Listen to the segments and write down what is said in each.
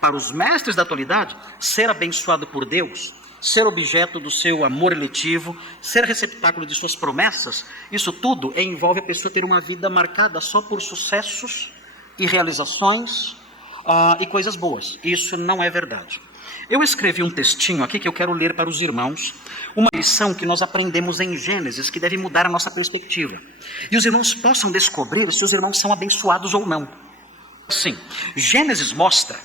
para os mestres da atualidade, ser abençoado por Deus, ser objeto do seu amor eletivo, ser receptáculo de suas promessas, isso tudo envolve a pessoa ter uma vida marcada só por sucessos e realizações e coisas boas. Isso não é verdade. Eu escrevi um textinho aqui que eu quero ler para os irmãos, uma lição que nós aprendemos em Gênesis, que deve mudar a nossa perspectiva. E os irmãos possam descobrir se os irmãos são abençoados ou não. Sim, Gênesis mostra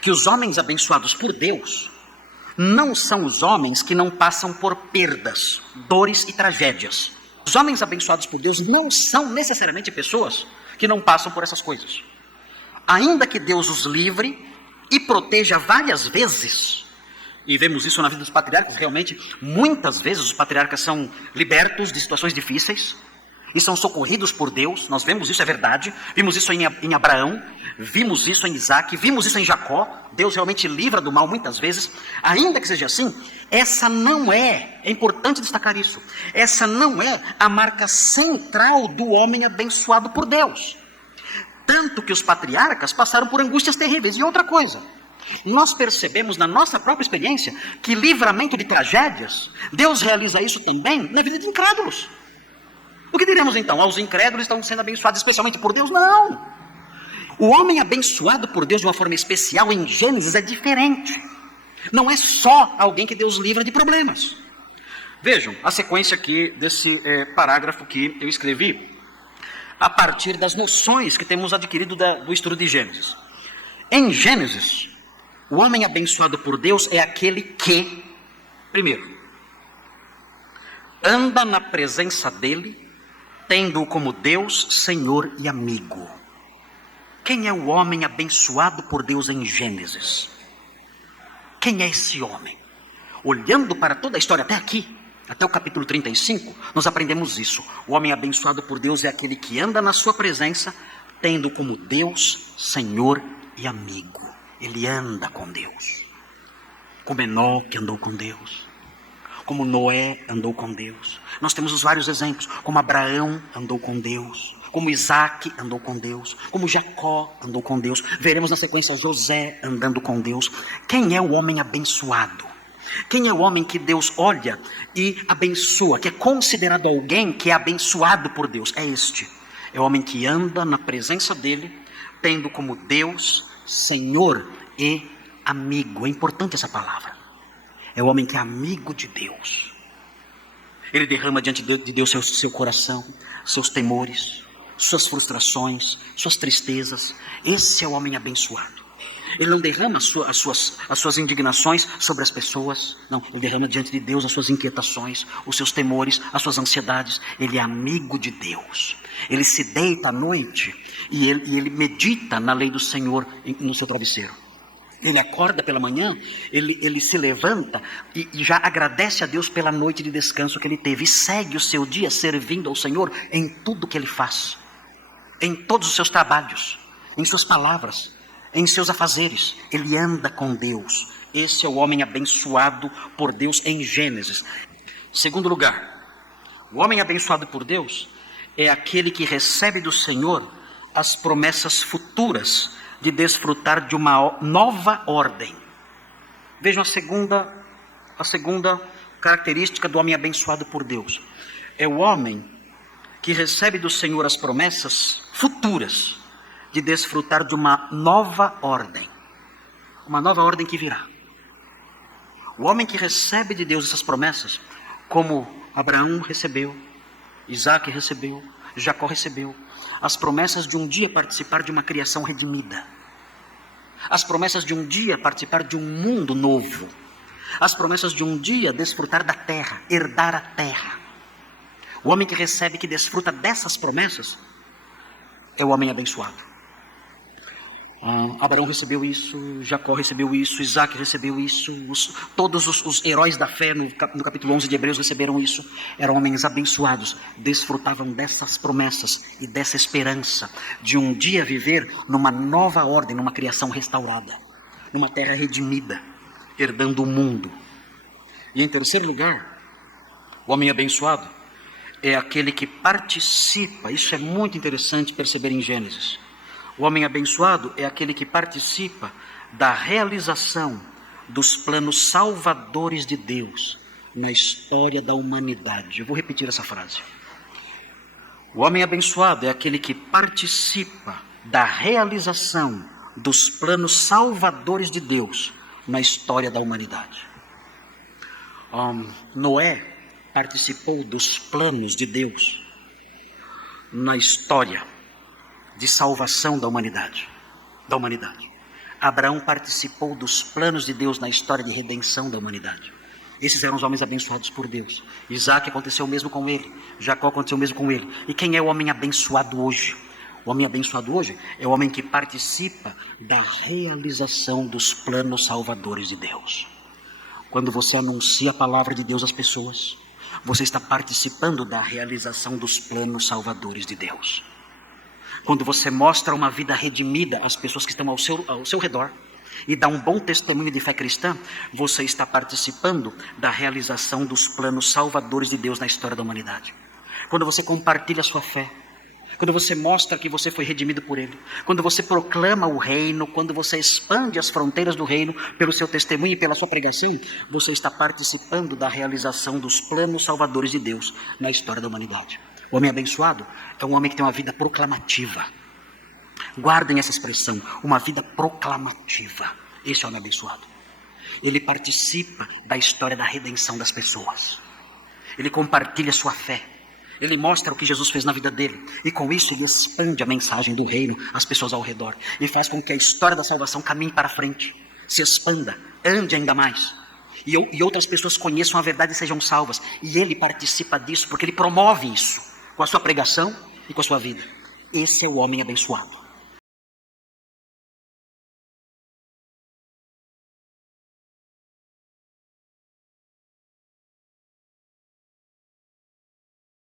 que os homens abençoados por Deus não são os homens que não passam por perdas, dores e tragédias. Os homens abençoados por Deus não são necessariamente pessoas que não passam por essas coisas. Ainda que Deus os livre e proteja várias vezes, e vemos isso na vida dos patriarcas, realmente, muitas vezes os patriarcas são libertos de situações difíceis, e são socorridos por Deus. Nós vemos isso, é verdade, vimos isso em Abraão, vimos isso em Isaac, vimos isso em Jacó. Deus realmente livra do mal muitas vezes. Ainda que seja assim, essa não é importante destacar isso, essa não é a marca central do homem abençoado por Deus. Tanto que os patriarcas passaram por angústias terríveis. E outra coisa, nós percebemos na nossa própria experiência que livramento de tragédias, Deus realiza isso também na vida de incrédulos. O que diremos então? Os incrédulos estão sendo abençoados especialmente por Deus? Não! O homem abençoado por Deus de uma forma especial em Gênesis é diferente. Não é só alguém que Deus livra de problemas. Vejam a sequência aqui desse parágrafo que eu escrevi a partir das noções que temos adquirido do estudo de Gênesis. Em Gênesis, o homem abençoado por Deus é aquele que, primeiro, anda na presença dele, tendo-o como Deus, Senhor e amigo. Quem é o homem abençoado por Deus em Gênesis? Quem é esse homem? Olhando para toda a história até aqui, até o capítulo 35, nós aprendemos isso. O homem abençoado por Deus é aquele que anda na sua presença, tendo como Deus, Senhor e amigo. Ele anda com Deus. Como Enoque andou com Deus. Como Noé andou com Deus. Nós temos os vários exemplos. Como Abraão andou com Deus. Como Isaac andou com Deus. Como Jacó andou com Deus. Veremos na sequência José andando com Deus. Quem é o homem abençoado? Quem é o homem que Deus olha e abençoa, que é considerado alguém que é abençoado por Deus? É este. É o homem que anda na presença dele, tendo como Deus, Senhor e amigo. É importante essa palavra. É o homem que é amigo de Deus. Ele derrama diante de Deus seu coração, seus temores, suas frustrações, suas tristezas. Esse é o homem abençoado. Ele não derrama as suas indignações sobre as pessoas. Não, ele derrama diante de Deus as suas inquietações, os seus temores, as suas ansiedades. Ele é amigo de Deus. Ele se deita à noite e ele medita na lei do Senhor no seu travesseiro. Ele acorda pela manhã, ele se levanta e já agradece a Deus pela noite de descanso que ele teve. E segue o seu dia servindo ao Senhor em tudo que ele faz. Em todos os seus trabalhos, em suas palavras, em seus afazeres. Ele anda com Deus. Esse é o homem abençoado por Deus em Gênesis. Segundo lugar, o homem abençoado por Deus é aquele que recebe do Senhor as promessas futuras de desfrutar de uma nova ordem. Vejam a segunda característica do homem abençoado por Deus. É o homem que recebe do Senhor as promessas futuras de desfrutar de uma nova ordem. Uma nova ordem que virá. O homem que recebe de Deus essas promessas, como Abraão recebeu, Isaac recebeu, Jacó recebeu, as promessas de um dia participar de uma criação redimida. As promessas de um dia participar de um mundo novo. As promessas de um dia desfrutar da terra, herdar a terra. O homem que recebe, que desfruta dessas promessas, é o homem abençoado. Abraão recebeu isso, Jacó recebeu isso, Isaac recebeu isso, todos os heróis da fé no capítulo 11 de Hebreus receberam isso. Eram homens abençoados, desfrutavam dessas promessas e dessa esperança de um dia viver numa nova ordem, numa criação restaurada, numa terra redimida, herdando o mundo. E em terceiro lugar, o homem abençoado é aquele que participa. Isso é muito interessante perceber em Gênesis. O homem abençoado é aquele que participa da realização dos planos salvadores de Deus na história da humanidade. Eu vou repetir essa frase. O homem abençoado é aquele que participa da realização dos planos salvadores de Deus na história da humanidade. Noé participou dos planos de Deus na história de salvação da humanidade. Abraão participou dos planos de Deus na história de redenção da humanidade. Esses eram os homens abençoados por Deus. Isaac aconteceu o mesmo com ele. Jacó aconteceu o mesmo com ele. E quem é o homem abençoado hoje? O homem abençoado hoje é o homem que participa da realização dos planos salvadores de Deus. Quando você anuncia a palavra de Deus às pessoas, você está participando da realização dos planos salvadores de Deus. Quando você mostra uma vida redimida às pessoas que estão ao seu redor e dá um bom testemunho de fé cristã, você está participando da realização dos planos salvadores de Deus na história da humanidade. Quando você compartilha a sua fé, quando você mostra que você foi redimido por Ele, quando você proclama o reino, quando você expande as fronteiras do reino pelo seu testemunho e pela sua pregação, você está participando da realização dos planos salvadores de Deus na história da humanidade. O homem abençoado é um homem que tem uma vida proclamativa. Guardem essa expressão, uma vida proclamativa. Esse é o homem abençoado. Ele participa da história da redenção das pessoas. Ele compartilha sua fé. Ele mostra o que Jesus fez na vida dele. E com isso ele expande a mensagem do reino às pessoas ao redor. E faz com que a história da salvação caminhe para frente. Se expanda, ande ainda mais. E outras pessoas conheçam a verdade e sejam salvas. E ele participa disso porque ele promove isso com a sua pregação e com a sua vida. Esse é o homem abençoado.